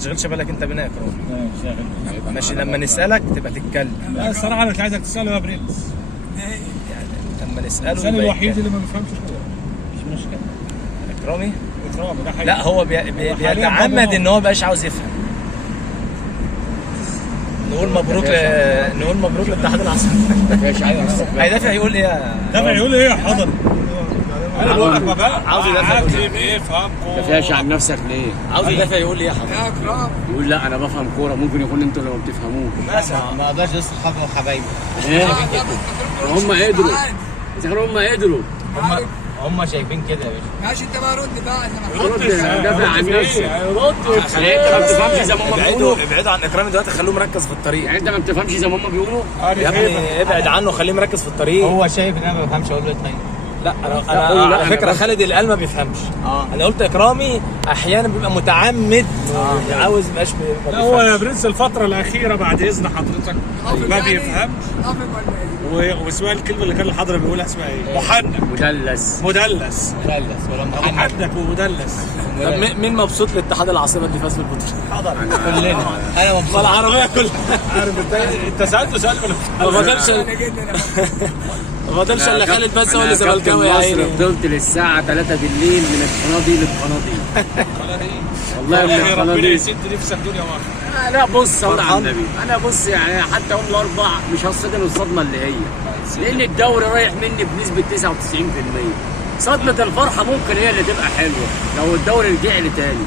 تشغلش بالك انت بينا يا اكرام. لا مش شاغل. ماشي لما نسالك تبقى تتكلم. لا الصراحه انا مش عايزك تساله يا برنس. يعني لما نساله الانسان الوحيد اللي ما بيفهمش كوره. مش مشكله. اكرامي اكرام ده حقيقي. لا هو بيتعمد ان هو مبقاش عاوز يفهم. نقول مبروك لاتحاد العاصمه. هيدافع يقول ايه يا دافع يقول ايه يا حضر؟ انا بقول لك ما بقى عاوز يدافع يقول ايه فهم كوره. ما فيهاش عن نفسك ليه؟ عاوز يدافع يقول ايه يا حضرتك؟ يا اكرام يقول لا انا بفهم كوره، ممكن يكون انتوا اللي ما بتفهموه. ما اقدرش يصل خطوه حبايبي. ايه؟ هم قدروا. اذا كانوا هم قدروا. هم شايفين كده يا باشا. ماشي انت بقى رد بقى زي ما رد دافع عن نفسك. رد يعني انت ما بتفهمش زي ما هم بيقولوا. ابعدوا عن اكرامي دلوقتي، خلوه مركز في الطريق. يعني انت ما بتفهمش زي ما هم بيقولوا. يا ابني ابعد عنه خليه مركز في الطريق. هو شايف ان انا ما بفهمش، اقول له اطمن. لا انا على فكره خالد اللي قال ما بيفهمش. انا قلت اكرامي احيانا بيبقى متعمد عاوز مبقاش لا هو يا برنس الفتره الاخيره بعد اذن حضرتك ما بيفهمش. واسمها الكلمه اللي كان الحضره بيقولها اسمها ايه؟ محنك. مدلس. مدلس ولا محنك ومدلس. طب مين مبسوط لاتحاد العاصمه اللي فاز بالبطوله؟ حضر كلنا. انا مبسوط. العربيه كلها. عارف انت سالته سؤال ما فضلش الا خالد بس هو اللي زملكاوي يا عيني. فضلت للساعه 3 بالليل من القناه دي للقناه دي. والله من القناه ربنا دي. يسد نفسك دنيا واحده. لا بص صلى على النبي، انا بص يعني حتى يوم الاربع مش هصدم الصدمه اللي هي، لان الدوري رايح مني بنسبه 99%. صدمه الفرحه ممكن هي اللي تبقى حلوه لو الدوري رجع لي تاني،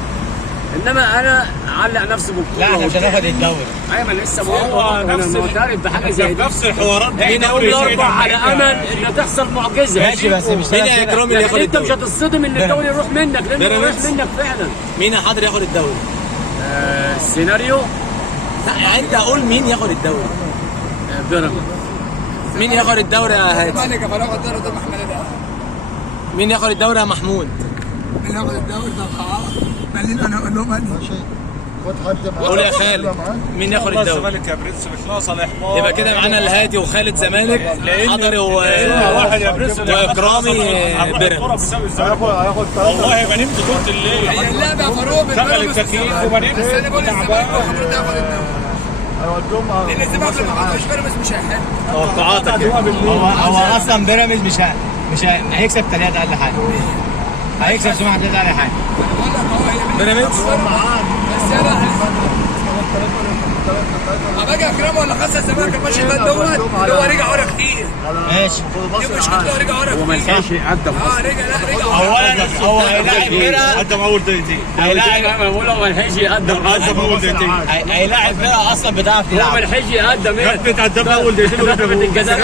انما انا علق نفسي بالكوره. لا احنا مش هناخد الدوري. ايوه ما انا لسه بقول انا معترف بحاجه زي دي. نفس الحوارات دي. احنا يوم الاربع على امل ان تحصل معجزه. ماشي بس مش مين يا اكرامي اللي ياخد انت مش الدوري؟ هتصدم ان الدوري يروح منك، لانه يروح منك فعلا. مين يا حاضر ياخد الدوري؟ السيناريو لا يعني انت قول مين ياخد الدوري؟ بيراميدز. مين ياخد الدوري يا هادي؟ مالك يا فراغ الدوري ده محمد ده. مين ياخد الدوري يا محمود؟ مين ياخد الدوري ده مالين انا اقول له مالي. قول يا خالد مين ياخد الدوري؟ الزمالك يا برنس مش ناقصه الاحباط. يبقى كده معانا الهادي وخالد زمالك، حضري واحد يا برنس واكرامي بيراميدز. والله ما نمت طول الليل. هي اللعبه يا فاروق شغل التكييف وما نمت. بس انا بقول الزمالك المفروض ياخد الدوري. لان الزمالك لما ما خدش بيراميدز مش هيحل. توقعاتك هو اصلا بيراميدز مش هيكسب 3 اقل حاجه. هيكسب سمعة 3 اقل حاجه. بقول لك هو هي بيراميدز بس انا باجي اكرمه ولا خاصه الزمالك الماتش اللي فات دوت اللي هو رجع ورا كتير. ماشي. دي مشكلته هو رجع ورا هو ما كتير. لحقش يقدم اصلا. رجع لا رجع اولا هو هيلاعب فرقه قدم اول دقيقتين. هيلاعب بقول له ما لحقش يقدم قدم اول دقيقتين. هيلاعب فرقه اصلا بتعرف هو ما تلعب. لحقش يقدم ايه؟ كابتن قدم اول دقيقتين ضربة الجزاء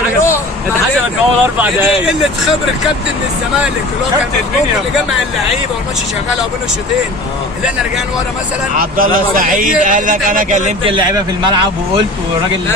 اتحسبت في اول 4 دقايق. قله خبره كابتن الزمالك اللي هو كان كابتن ممكن مين يا يجمع اللعيبه والماتش شغال او بين الشوطين اللي احنا راجعين ورا مثلا. عبد الله السعيد قال لك انا كلمت اللعيبه في الملعب وقلت، والراجل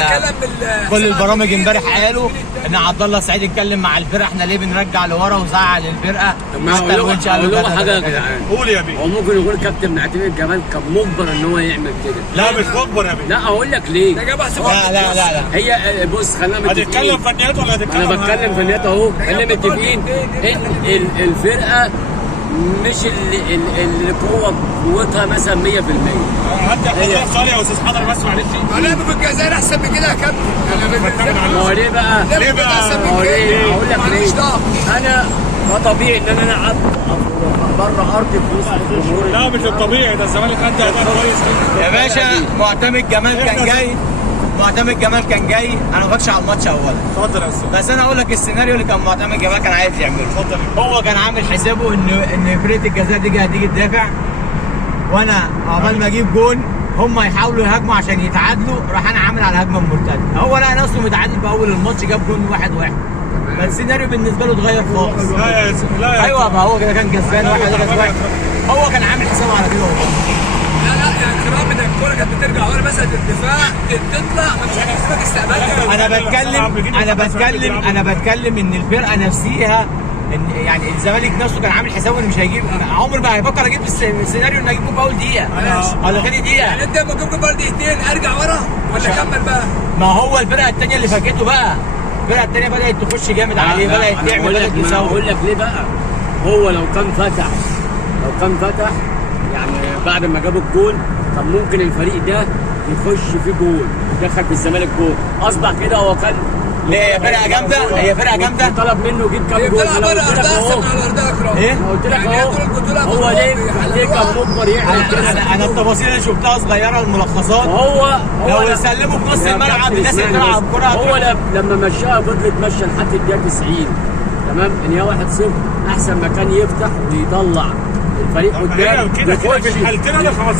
كل البرامج امبارح قالوا ان عبد الله السعيد اتكلم مع الفرقه احنا ليه بنرجع لورا وزعل الفرقه. طب ما هقول لكم حاجه يا جدعان. قول يا بيه. هو ممكن يكون كابتن معتمد جمال كان مجبر ان هو يعمل كده. لا مش مجبر يا بيه. لا اقول لك ليه. ده جاب لا هي بص خلينا متفقين. هتتكلم فنيات ولا هتتكلم؟ انا بتكلم فنيات اهو. خلينا متفقين ان الفرقه مش اللي قوتها مثلا 100%. انت هتاخد سؤال يا استاذ حضر بس معلش. لعبوا في الجزائر احسن من كده يا كابتن. ما هو ليه بقى؟ ليه بقى؟ ما هو ليه؟ هقول لك معلش ليه. انا ما طبيعي ان انا العب بره ارضي في وسط الجمهور. لا مش الطبيعي، ده الزمالك ادى اداء كويس جدا يا باشا. معتمد جمال كان جاي. انا ما بكش على الماتش اولا. اتفضل يا استاذ. بس انا اقول لك السيناريو اللي كان معتمد جمال كان عايز يعمله. اتفضل. هو كان عامل حسابه ان فرقه الجزائر دي هتيجي تدافع، وانا عقبال ما اجيب جون هم يحاولوا يهاجموا عشان يتعادلوا، راح انا عامل على الهجمه المرتده. هو لقى نفسه متعادل في اول الماتش، جاب جون 1-1. بس السيناريو بالنسبه له اتغير خالص. لا يا ايوه ما هو كده كان كسبان 1-1. هو كان عامل حسابه على كده والله. لا يا اكرام ده الكوره كانت بترجع ورا مثلا الدفاع تطلع مش هتحسبك استقبال. انا بتكلم ان الفرقه نفسها ان يعني الزمالك نفسه كان عامل حسابه انه مش هيجيب، عمر ما هيفكر اجيب السيناريو انه هيجيب جول في اول دقيقه ولا ثاني دقيقه. يعني انت لما تجيب جول في اول دقيقتين ارجع ورا ولا اكمل بقى؟ ما هو الفرقه الثانيه اللي فاجئته بقى، الفرقه الثانيه بدات تخش جامد عليه، بدات تعمل، بدات تساوي. اقول لك ليه بقى. هو لو كان فتح يعني بعد ما جاب الجول كان ممكن الفريق ده يخش فيه جول، يدخل في الزمالك جول، اصبح كده هو كان ليه هي فرقه جامده؟ هي فرقه جامده؟ طلب منه يجيب كام جول. بتلعب بره ارضها احسن من على ارضها اكرم. ايه؟ انا قلت لك يعني اهو، ياكل البطوله هو ليه كان مجبر يعمل كده؟ انا التفاصيل اللي شفتها صغيره الملخصات هو لو لا- يسلموا في نص يا الملعب كابتن الناس اللي اسمعني بتلعب بس. كره هو لما مشاها فضلت ماشيه لحد الدقيقه 90 تمام، ان هي 1-0 احسن ما كان يفتح ويطلع الفريق قدام كده يخش. في الحالتين انا خلاص.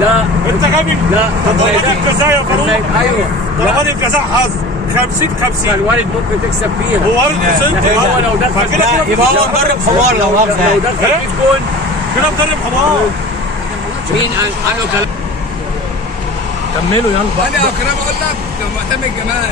لا انت غبي. لا ضربات الجزاء يا فاروق. ايوه ضربات الجزاء حظ 50-50. كان وارد ممكن تكسب فيها. هو ارض سنت. هو لو دخل فكده لا، كده يبقى هو مدرب حوار لو مؤاخذه لو دخل إيه؟ فيه جول كده مدرب حمار. مين قال له كلام؟ كملوا يلا. انا اكرم اقول لك لو معتمد جمال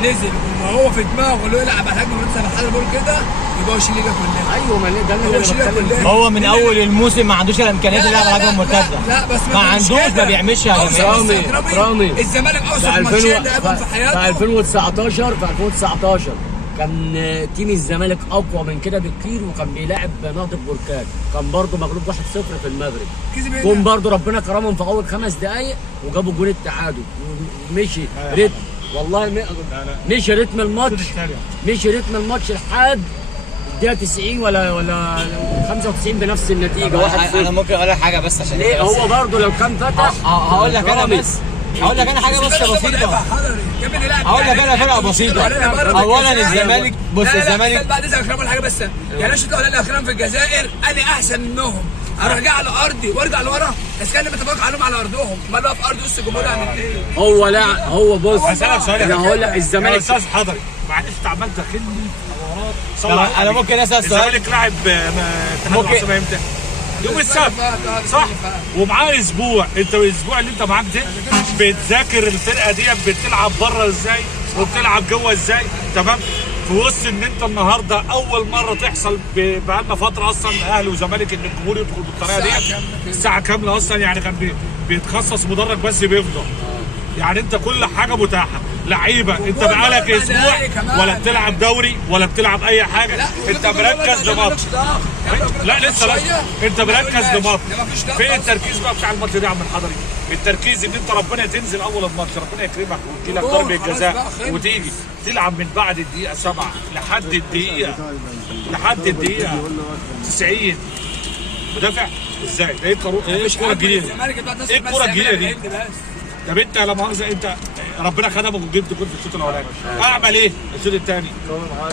نزل وهو في دماغه اللي هو يلعب على هجمه مثلا الحاله بيقول كده يبقى هو يشيل الليجا كلها. ايوه ما ده اللي هو انا شيلها بتكلم كلها. فيه. هو من اول الموسم ما عندوش الامكانيات اللي يلعب على هجمه مرتده. لا بس ما عندوش، ما بيعملش هجمات. رامي. الزمالك اوسط في ماتشين لعبهم في في حياته. 2019 كان تيم الزمالك اقوى من كده بكتير، وكان بيلاعب نهضه بركان، كان برضه مغلوب 1-0 في المغرب. كسب هنا. جم برضه ربنا كرمهم في اول 5 دقائق وجابوا جول التعادل ومشي ريتم. والله مشي ريتم الماتش، مشي ريتم الماتش لحد الدقيقه 90 ولا 95 بنفس النتيجه 1-0. انا ممكن اقول لك حاجه بس عشان ليه كده بس. هو برضه لو كان فتح هقول لك انا رامي. بس هقول لك انا حاجه بس الزمالك بسيطه. لعبها حضري. كمل يلعب. هقول لك انا فرقه بسيطه. اولا الزمالك بص لا، الزمالك بعد اذا اكرم حاجه بس يعني الشوط الاولاني اكرم في الجزائر انا احسن منهم، اروح جاي على ارضي وارجع لورا، بس كان متفوق عليهم على ارضهم، ما بقى في ارض وسط الجمهور اعمل ايه؟ هو لا هو بص هسألك سؤال. انا هقول لك يا الزمالك استاذ حضري معلش انت عمال داخلني حوارات. صلى طب على النبي. انا ممكن اسال سؤال؟ الزمالك لاعب اتحاد ممكن. العاصمه امتى؟ يوم السبت صح؟ ومعاه اسبوع، انت الاسبوع اللي انت معاك ده بتذاكر الفرقه دي بتلعب بره ازاي وبتلعب جوه ازاي، تمام؟ في وسط ان انت النهارده اول مره تحصل بقالنا فتره اصلا اهلي وزمالك ان الجمهور يدخل بالطريقه دي الساعه كامله اصلا، يعني كان بيتخصص مدرج بس بيفضل. يعني انت كل حاجه متاحه، لعيبه انت بقالك اسبوع ولا بتلعب دوري ولا بتلعب اي حاجه، انت مركز لماتش. لا لسه لا، انت مركز لماتش. فين التركيز بقى بتاع الماتش ده يا عم الحضري؟ التركيز ان انت ربنا تنزل اول الماتش، ربنا يكرمك وتجي لك ضربه جزاء وتيجي تلعب من بعد الدقيقه 7 لحد الدقيقه 90 مدافع ازاي؟ ده ايه الكوره الجديده؟ ايه الكوره الجديده دي؟ طب انت لا مؤاخذه انت ربنا خدمك وجبت جول في الشوط الاولاني، اعمل ايه الشوط الثاني؟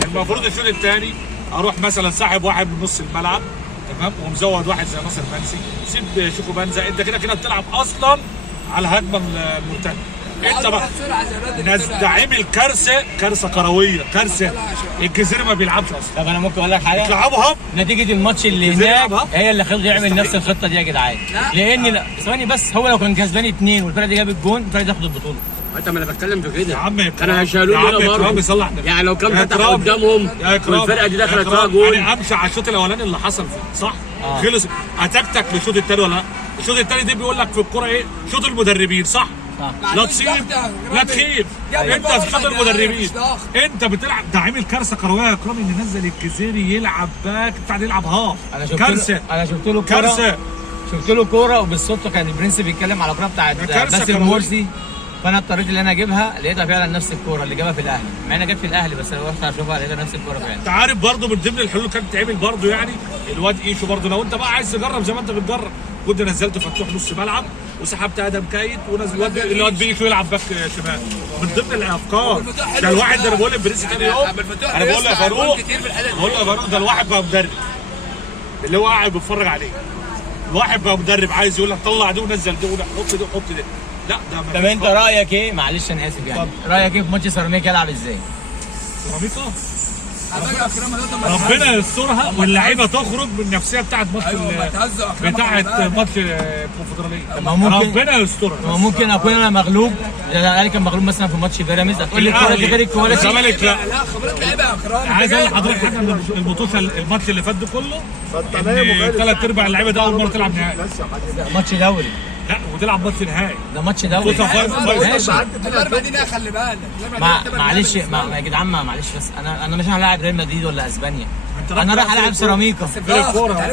المفروض الشوط الثاني اروح مثلا ساحب واحد من نص الملعب تمام ومزود واحد زي ناصر منسي، سيب شوكو بنزا، انت كده بتلعب اصلا على الهجمه المرتده. انت بقى عامل كارثه كرويه، كارثه. الجزيره ما بيلعبش اصلا. طب انا ممكن اقول لك حاجه؟ بيلعبوا هب نتيجه الماتش اللي هناك هي اللي خلته يعمل نفس الخطه دي يا جدعان. لان ثواني بس، هو لو كان كسبان 2 والفرقه دي جابت جون الفرقه دي تاخد البطوله. انت ما انا بتكلم في كده يا عم كانوا هيشالوا يا عم لنا اكرام برضه. يصلح نفسه. يعني لو كان يا فتح إكرام. قدامهم يا إكرام. والفرقه دي يا دخلت إكرام. فيها جول. انا امشي على الشوط الاولاني اللي حصل فيه صح؟ خلص اتكتك للشوط الثاني ولا لا؟ الشوط الثاني دي بيقول لك في الكوره ايه؟ شوط المدربين صح؟ لا تصيب لا تخيب، انت في شوط المدربين انت بتلعب. ده عامل كارثه كرويه يا اكرام ان نزل الجزيري يلعب باك بتاع يلعب هاف. كارثه. انا شفت له كارثه. شفت له كوره وبالصدفه كان البرنس بيتكلم على الكوره بتاعت باسل مرسي، فانا اضطريت ان انا اجيبها لقيتها فعلا نفس الكوره اللي جابها في الاهلي، مع انها جت في الاهلي بس انا رحت اشوفها لقيتها نفس الكوره فعلا. انت عارف برضه من ضمن الحلول كانت تعمل برضه يعني الواد ايشو برضه، لو انت بقى عايز تجرب زي ما انت بتجرب كنت نزلت فتوح نص ملعب وسحبت ادم كايت ونزل الواد بيشو يلعب باك شمال من ضمن الافكار. ده الواحد ده انا بقول للبرنس تاني يوم انا بقول له يا فاروق ده الواحد بقى مدرب اللي هو قاعد بيتفرج عليه. الواحد بقى مدرب عايز يقول لك طلع دي ونزل دي وحط دي وحط دي. لا ده طب انت رايك ايه؟ معلش انا اسف يعني، رايك ايه في ماتش سيراميكا يلعب ازاي؟ سيراميكا ربنا يسترها واللعيبه تخرج من النفسيه بتاعت ماتش ماتش الكونفدراليه. ربنا يسترها. ممكن اكون انا مغلوب، الاهلي كان مغلوب مثلا في ماتش بيراميدز، هتقول لي الكوره دي غير الكوره. الزمالك لا خبرات لعيبه يا اكرام. عايز اقول لحضرتك حاجه ان الماتش اللي فات ده كله ان 3/4 اللعيبه ده اول مره تلعب نهائي. ماتش دوري. لا وتلعب ماتش نهائي. ده ماتش دوري. ماشي. الضربه دي خلي بالك. معلش يا جدعان معلش بس انا مش هلاعب ريال مدريد ولا اسبانيا. انا رايح العب سيراميكا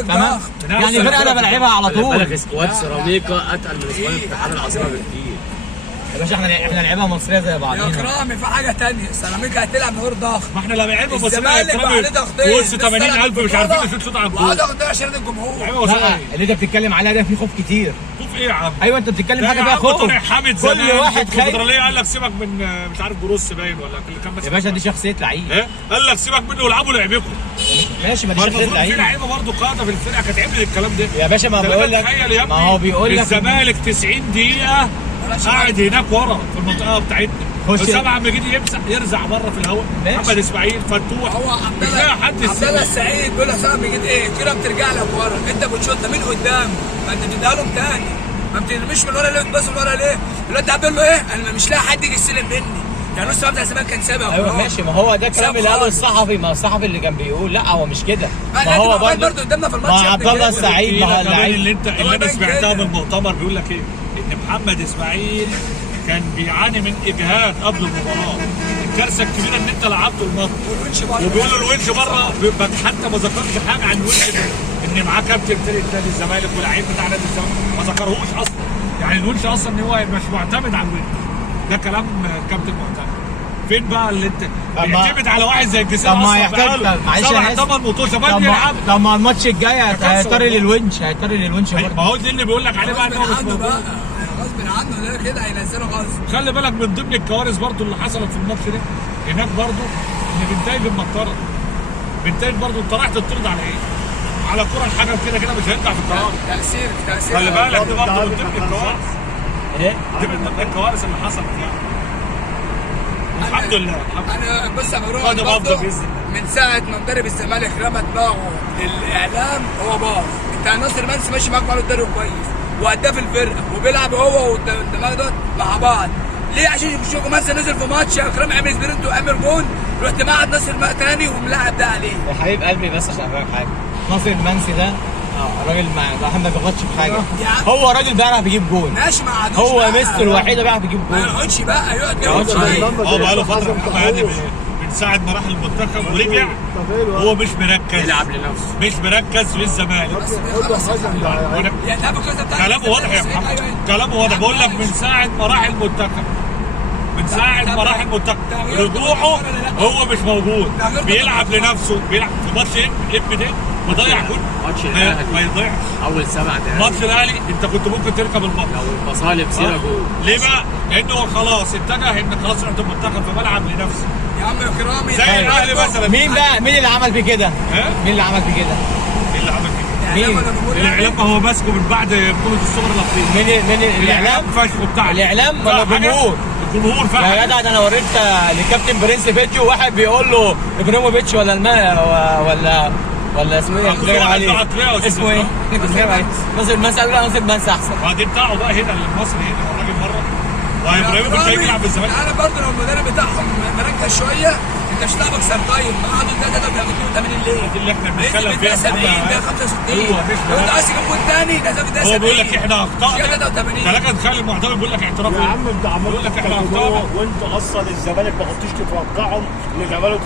تمام، يعني فرقه انا بلعبها على طول. بالك سكواد سيراميكا اتقل من سكواد الاتحاد العاصمه بكتير يا باشا احنا لعيبه مصريه زي يا بعضينا. كرامي في حاجه ثانيه، سيراميكا هتلعب من غير ضغط. ما احنا لعيبه مصريه الزمالك بقى عليه ضغطين، وسط 80,000 مش عارفين يشوط شوط على الجول. وهضغط ده عشان الجمهور. لعيبه لا مصريه اللي انت بتتكلم عليها ده فيه خوف كتير. شوف ايه يا عم؟ ايوه انت بتتكلم ده حاجه يا فيها عم خوف. طارق حامد كل زمان واحد خايف. الكونفدراليه قال لك سيبك من مش عارف بروس باين ولا اللي كان يا باشا دي شخصيه لعيب. ايه؟ قال لك سيبك منه والعبوا لعبكم. ماشي، ما دي ما شخصيه المفروض في لعيب لعيبه برضه قاده في الفرقه كانت عملت الكلام ده. يا باشا. ما بقول لك، تخيل يا ابني، ما هو بيقول لك الزمالك 90 دقيقه قاعد هناك ورا في المنطقه بتاعتنا. خش. حسام عم يجي يرزع بره في الهواء. ماشي. محمد اسماعيل فتوح هو مش لاقي حد عبد الله يسيبه. السعيد بيقول لك صاحبي جيت ايه؟ كده بترجع لك ورا، انت بتشوط من قدام، ما انت بتديها لهم تاني، ما بترميش من ورا ليه؟ بتبص من ورا ليه؟ الواد ده بيقول له ايه؟ انا مش لاقي حد يجي يستلم مني، يعني نص بتاع الزمالك كان سابق. ايوه ماشي، ما هو ده الكلام ساب اللي قاله خالص. الصحفي. ما هو الصحفي اللي كان بيقول لا هو مش كده. ما ما هو برضه قدامنا في الماتش ما يا ابني عبد الله كده. السعيد، ما هو كمان اللعيب. اللي هو انا ده سمعتها كده. من المؤتمر بيقول لك ايه؟ ان محمد اسماعيل كان بيعاني من اجهاد قبل المباراه. الكارثه الكبيره ان انت لعبته الماتش والونش بره. وبيقولوا الونش بره حتى ما ذكرش حاجه عن الونش ده. ان معاه كابتن فرقه نادي الزمالك ولاعيب بتاع نادي الزمالك ما ذكرهوش اصلا. يعني الونش اصلا ان هو مش معتمد على الونش. ده كلام كابتن معتمد. فين بقى اللي انت بيعتمد على واحد زي الجسام طب ما اصلا يحتاج، معلش سبع انا اسف. ثمان مطوشه طب بدي يلعب. ما الماتش الجاي هيضطر والله. للونش، هيضطر للونش ما برضه. هو دي اللي بيقول لك عليه بقى ان هو غصب مش عنه موجود. بقى، غصب عنه ده كده هينزله غصب. خلي بالك من ضمن الكوارث برضو اللي حصلت في الماتش ده هناك برضو ان بنتايج المطره. بنتايج برضو انت رايح تطرد على ايه؟ على كرة الحكم كده كده مش هيرجع في القرار. تأثير خلي بالك دي برضو من ضمن الكوارث. ايه؟ دي من ضمن الكوارث اللي حصلت يعني. الحمد لله الحمد لله. انا بص يا مروان قادم برضه أفضل بإذن من ساعه ما مدرب الزمالك رمى دماغه للاعلام هو باظ. انت ناصر منسي ماشي معاك بقاله مدرب كويس وهداف الفرقه وبيلعب هو والدماغ دوت مع بعض. ليه؟ عشان يشوفوا منسي نزل في ماتش اكرم عمل سبرنت وعمل جون، رحت مقعد ناصر تاني وملاعب ده عليه. يا حبيب قلبي بس عشان افهمك حاجه، ناصر المنسي ده راجل ما بيغلطش في حاجه. هو راجل بيعرف يجيب جون. ماشي ما عادوش هو بقى. ميزته الوحيده بيعرف يجيب ما جون. يقعدش بقى، يقعد يقعدش جنبه ليه؟ شوية. هو بقاله فتره محمد هادي من ساعه ما راح المنتخب ورجع هو مش مركز. يلعب لنفسه. مش مركز في الزمالك. يعني ده بكده بتاع كلامه واضح يا محمد، كلامه واضح. بقول لك من ساعه ما راح المنتخب، من ساعه ما راح المنتخب رجوعه هو مش موجود. بيلعب لنفسه، بيلعب في ماتش ام ده مضيع جول. ماتش ما الاهلي يضيعش. اول 7 دقايق ماتش الاهلي انت كنت ممكن تركب الماتش لو مصالب سيره جول. ليه بقى؟ لانه هو خلاص اتجه ان خلاص رحت المنتخب فبلعب لنفسي يا عم يا كرامي زي الاهلي مثلا. مين بقى؟ مين اللي عمل فيه كده؟ ها؟ مين اللي عمل فيه كده؟ ايه اللي عمل كده؟ مين؟ الاعلام ما هو ماسكه من بعد بطوله السوبر الافريقي. من الاعلام؟ فشخ بتاع الاعلام ولا الجمهور؟ الجمهور يا فعلا. جدع ده انا وريت لكابتن برنس فيديو واحد بيقول له ابراهيموفيتش ولا ولا اسمه ايه؟ عبد غير عليه. العزيز اسمه ايه؟ غير عليه. ناصر منسي. قالوا لا ناصر منسي احسن. بعدين بتاعه بقى هنا المصري هنا هو الراجل بره وابراهيم مش هيجي يلعب في الزمالك. انا برضه لو المدرب بتاعهم مركز شويه انت مش لاعب اكثر تايم، ما قعدوا ده بياخدوا 80 ليه؟ دي اللي احنا بنتكلم فيها. ده 70 ده 65 هو مش لو انت عايز تجيب جول تاني ده زود ده 70 هو بيقول لك احنا اخطانا. 83 فلكن تخلي المعتمد بيقول لك اعتراف. يا عم انت عمال بيقول لك احنا اخطانا. وانت اصلا الزمالك ما كنتوش تتوقعهم اللي عملوا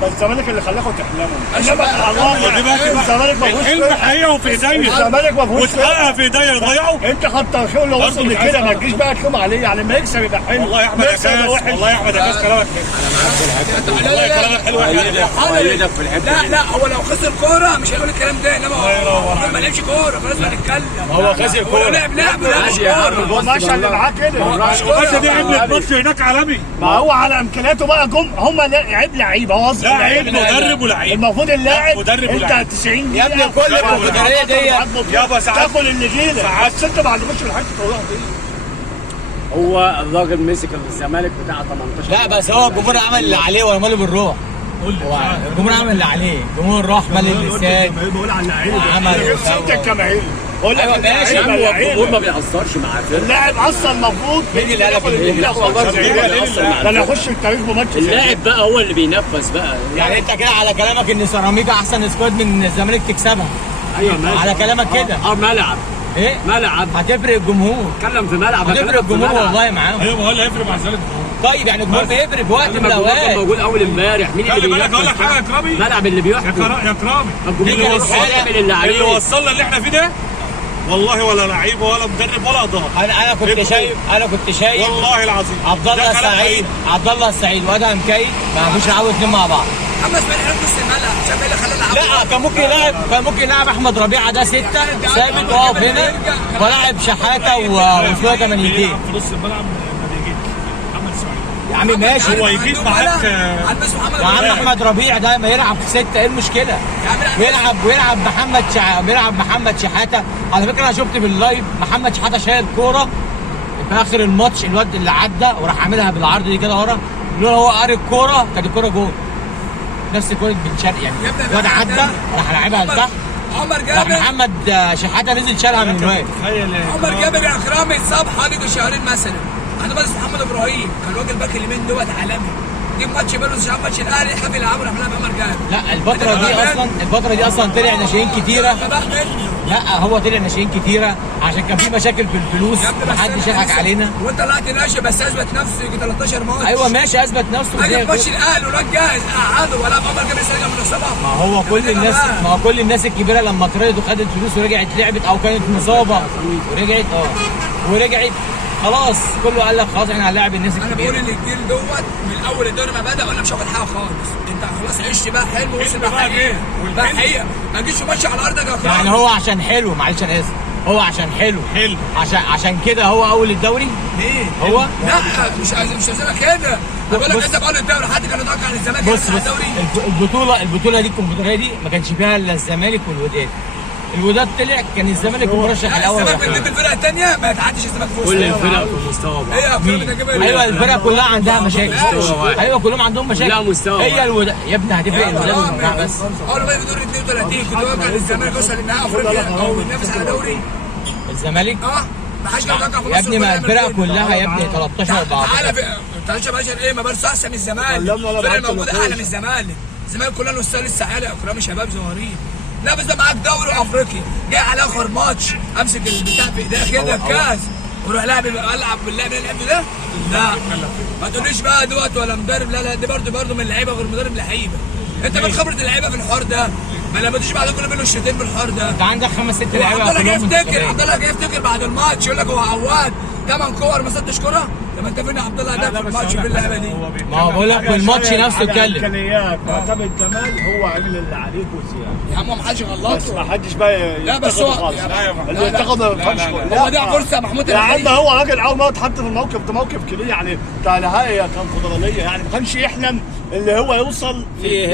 ده الزمالك اللي خلاكم تحلموا. انما الله الزمالك ما فيهوش الحلم حقيقه وفي ايديا الزمالك ما فيهوش واتحقق في ايديا يضيعوا. انت خدت شغل لو وصل لكده ما تجيش بقى تلوم عليه، يعني ما يكسب يبقى حلو. والله يا احمد يا كاس، والله يا احمد يا كاس كلامك والله كلامك حلو هو في الحته لا هو لو خسر كوره مش هيقول الكلام ده، انما هو ما لعبش كوره فلازم نتكلم. هو خسر كورة. هو لعب لا مش كوره. ماشي اللي معاه كده. الباشا دي عملت ماتش هناك عالمي. ما هو على امكانياته بقى جم هم عيب لعيبه هو لا عيب مدرب ولعيب. المفروض اللاعب مدرب ولعيب. انت 90 يا ابني كل الكونفدراليه دي يابا ساعات تاكل اللي جيلك بس انت ما عندكش الحاجه تروح دي. هو الراجل مسك الزمالك بتاع 18. لا بس هو الجمهور عمل اللي عليه ولا ماله بالروح. قول لي هو الجمهور عمل اللي عليه، الجمهور راح مال اللسان بقول على اللعيبه عمل صوت الجماهير. بقول لك ايوه ماشي اللعيبة هو الجمهور ما لعيبة. بيأثرش مع الفرقه. اللاعب اصلا المفروض مين اللي قالك ده انا اخش التاريخ بماتش اللاعب بقى هو اللي بينفذ بقى. يعني انت كده على كلامك ان سيراميكا احسن سكواد من الزمالك تكسبها؟ ايوه ماشي. على كلامك كده ملعب ايه؟ ملعب هتفرق الجمهور، اتكلم في ملعب هتفرق الجمهور والله معاهم. ايوه ما هو اللي هيفرق مع الزمالك. طيب يعني الجمهور بيفرق في وقت من كان الاوقات. موجود اول امبارح، مين اللي خلي بالك اقول لك بينفذ؟ حاجه يا كرامي، الملعب اللي بيحكم، يا كرامي الجمهور اللي يعمل اللي اللي عليه. وصلنا اللي احنا فيه ده والله ولا لعيب ولا مدرب ولا اداره. انا كنت شايف والله العظيم عبد الله ده كلام السعيد وادهم كاي ما عرفوش يلعبوا اثنين مع بعض. محمد اسماعيل حلو نص الملعب، شاف ايه اللي خلاه يلعب؟ لا كان ممكن يلعب احمد ربيعه ده 6 ثابت واقف هنا، ولاعب شحاته وشويه كمان يجي. يلعب في نص الملعب ما بيجيش محمد اسماعيل. يا عم ماشي، هو يجيب معاك هلبس محمد يا عم إبراهيم. احمد ربيع ده ما يلعب في 6 ايه المشكله؟ ويلعب محمد شحاته. على فكره انا شفت باللايف محمد شحاته شايل كوره في اخر الماتش، الواد اللي عدى وراح عاملها بالعرض دي كده ورا، لولا هو قاري الكوره كانت الكوره جول. نفس كوره بن شرقي يعني، يا ابني الواد عدى راح لعبها لتحت، عمر راح جابر محمد شحاته نزل شالها من الواد. تخيل عمر جابر يا اكرامي اتصاب حوالي شهرين مثلا. انا بس محمد ابراهيم كان راجل باك اليمين دوت عالمي، جيب ماتش بيراميدز شاف ماتش الاهلي حب يلعبوا راح لعب عمر جابر. لا الفتره دي اصلا طلع ناشئين كتيره. فباح منه لا هو طلع ناشئين كتيره عشان كان في مشاكل في الفلوس، يا ابني بس محدش أنا يضحك لسه- علينا. وانت طلعت ناشئ بس اثبت نفسه يجي 13 ماتش. ايوه ماشي اثبت نفسه اجي زي في ماتش الاهلي والواد جاهز قعده ولا عمر جابر سجل من الاصابه. ما هو كل الناس الكبيره لما اتطردت وخدت فلوس ورجعت لعبت او كانت مصابه ورجعت خلاص كله قال لك خلاص احنا هنلاعب الناس انا الكبيره. بقول ان الجيل دوت من اول الدوري ما بدا وانا مش واخد حاجه خالص. انت خلاص عشت بقى حلم ووصل بقى حقيقه بقى حقيقه. ما تجيش ماتش على ارضك يا اكرامي. يعني هو عشان حلو، معلش انا اسف، هو عشان حلو عشان كده هو اول الدوري. ليه؟ هو لا مش عايزينها كده. بقول لك بص. انت بقول الدوري حد كان يتوقع عن الزمالك بص يطلع الدوري؟ البطوله دي الكونفدراليه دي ما كانش فيها الا الزمالك والوداد. الوداد طلع كان الزمالك مرشح الاول الزمالك من والأخير. ضد الفرقه الثانيه ما يتعديش الزمالك في وسط. كل الفرق في مستوى بعض. ايه يا اكرامي ده جايبها ايوه الفرق كلها عندها مشاكل. مستوى واحد. ايوه كلهم عندهم مشاكل. كلها مستوى هي واحد. الوداد يا ابني هتفرق الوداد والمجموعه بس. اول ما في دور 32 كنت واقع الزمالك يوصل لنهائي افريقيا او ينافس على دوري. الزمالك ما حدش كان يتوقع في يا مصر ابني ما كلها الفرق يعمل كده. كلها يا ابني 13 تعالى 14. في 13 باشا ايه ما بارسو احسن من الزمالك. كلمنا ولا الفرق بعت الموجوده له اعلى من الزمالك. الزمالك كلها نصها لسه عالي يا اكرامي شباب صغيرين. لا بس ده معاك دوري افريقي جاي على اخر ماتش امسك البتاع في ايديا كده الكاس وروح العب باللعب اللي لعبته ده. لا ما تقوليش بقى دوت ولا مدرب. لا دي برضه من اللعيبه غير مدرب لعيبه. انت من خبره اللعيبه في الحوار ده ما لما تيجي بعد كل منه الشوطين بالحوار ده. انت عندك 5 6 لعيبه عبد الله جاي كلهم يفتكر منتخبين. عبد الله جاي يفتكر بعد الماتش يقول لك هو عواد 8 كور ما صدش كوره. طب انت فين يا عبد الله ده في الماتش في اللعبه دي؟ ما هو بقول لك والماتش نفسه اتكلم. امكانيات معتمد جمال هو عامل اللي عليه وزياده. يا عم ما حدش بس غلطه. ما حدش بقى لا بس ينتقده هو خالص. لا اللي ينتقد ما يفهمش. هو ده فرصه محمود يا عم الحقيقي. هو راجل اول ما اتحط في الموقف ده موقف كبير يعني بتاع نهائي كونفدراليه يعني ما كانش يحلم اللي هو يوصل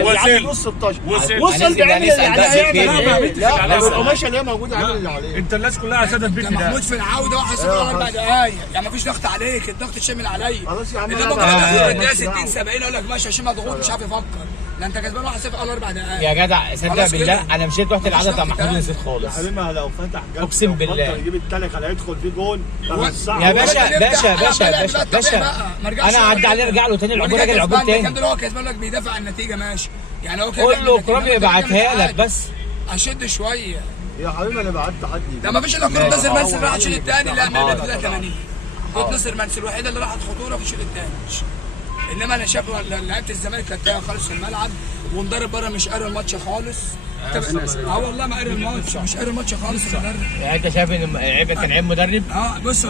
وصل. نص 16 وصل. وصل بيعمل اللي عليه لا، ما هيعمل بيتفق لا على القماشه اللي هي موجوده عامل اللي عليه. انت الناس كلها اساسا بيك ده. محمود في العوده 1-0 على 4 دقايق يعني ما فيش ضغط عليك الضغط شامل عليا. خلاص يا عم انما أنا كان بقى- داخل الدقيقه 60 70 اقول لك ماشي عشان مضغوط مش عارف يفكر. لا انت كسبان 1-0 اول 4 دقايق. يا جدع صدق خلاص بالله كده. انا مشيت رحت العدد بتاع محمود نسيت يا خالص. حبيبي لو فتح جاب أقسم لو بالله. فكر يجيب التالت على يدخل فيه جول يا باشا انا عدى عليه ارجع له تاني العبور راجع العبور كان تاني. دول هو كسبان لك بيدافع عن النتيجه ماشي يعني هو كده قول له كرامي يبعتها لك بس. اشد شويه. يا حبيبي انا بعت حد ده ما فيش الا كره ناصر منسي راح الشوط الثاني لا من البدايه 80. كره ناصر منسي الوحيده اللي راحت خطوره في الشوط الثاني. انما انا شايف لعيبه الزمالك كانت تايه خالص في الملعب ومدرب بره مش قاري الماتش خالص. والله ما قاري الماتش مش قاري الماتش خالص المدرب. يعني انت شايف ان كان عيب مدرب؟ بص